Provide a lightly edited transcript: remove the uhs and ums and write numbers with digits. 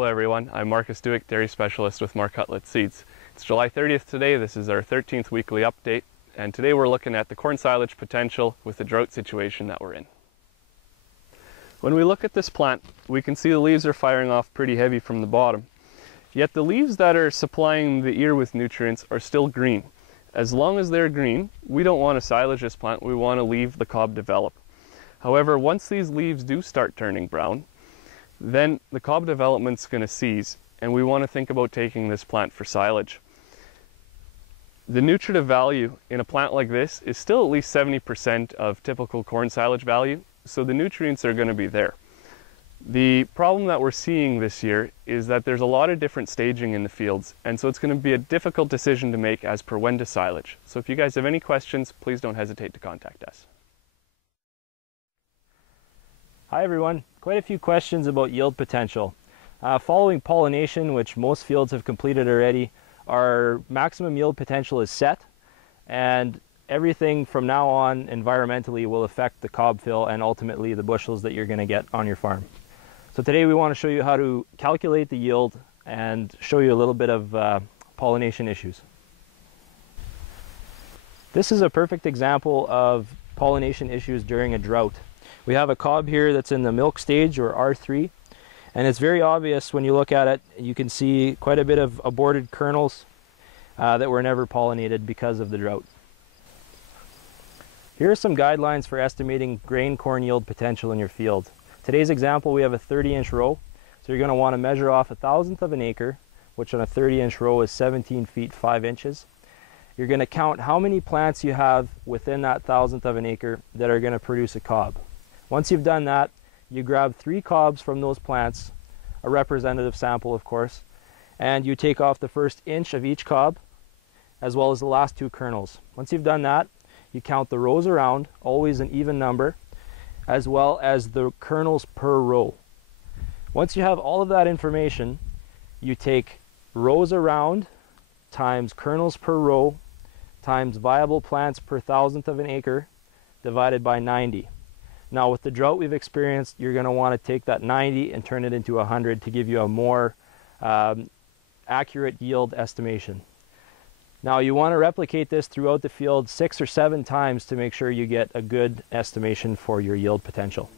Hello everyone, I'm Marcus Duick, Dairy Specialist with Mark Cutlet Seeds. It's July 30th today, this is our 13th weekly update, and today we're looking at the corn silage potential with the drought situation that we're in. When we look at this plant, we can see the leaves are firing off pretty heavy from the bottom. Yet the leaves that are supplying the ear with nutrients are still green. As long as they're green, we don't want to silage this plant, we want to leave the cob develop. However, once these leaves do start turning brown, then the cob development's going to cease, and we want to think about taking this plant for silage. The nutritive value in a plant like this is still at least 70% of typical corn silage value, so the nutrients are going to be there. The problem that we're seeing this year is that there's a lot of different staging in the fields, and so it's going to be a difficult decision to make as per when to silage. So if you guys have any questions, please don't hesitate to contact us. Hi everyone, quite a few questions about yield potential. Following pollination, which most fields have completed already, our maximum yield potential is set, and everything from now on environmentally will affect the cob fill and ultimately the bushels that you're going to get on your farm. So today we want to show you how to calculate the yield and show you a little bit of pollination issues. This is a perfect example of pollination issues during a drought. We have a cob here that's in the milk stage, or R3, and it's very obvious when you look at it. You can see quite a bit of aborted kernels that were never pollinated because of the drought. Here are some guidelines for estimating grain corn yield potential in your field. Today's example, we have a 30-inch row, so you're going to want to measure off 1/1000th of an acre, which on a 30-inch row is 17 feet 5 inches. You're going to count how many plants you have within that 1/1000th of an acre that are going to produce a cob. Once you've done that, you grab 3 cobs from those plants, a representative sample of course, and you take off the first inch of each cob, as well as the last 2 kernels. Once you've done that, you count the rows around, always an even number, as well as the kernels per row. Once you have all of that information, you take rows around times kernels per row times viable plants per 1/1000th of an acre divided by 90. Now with the drought we've experienced, you're going to want to take that 90 and turn it into 100 to give you a more accurate yield estimation. Now you want to replicate this throughout the field 6 or 7 times to make sure you get a good estimation for your yield potential.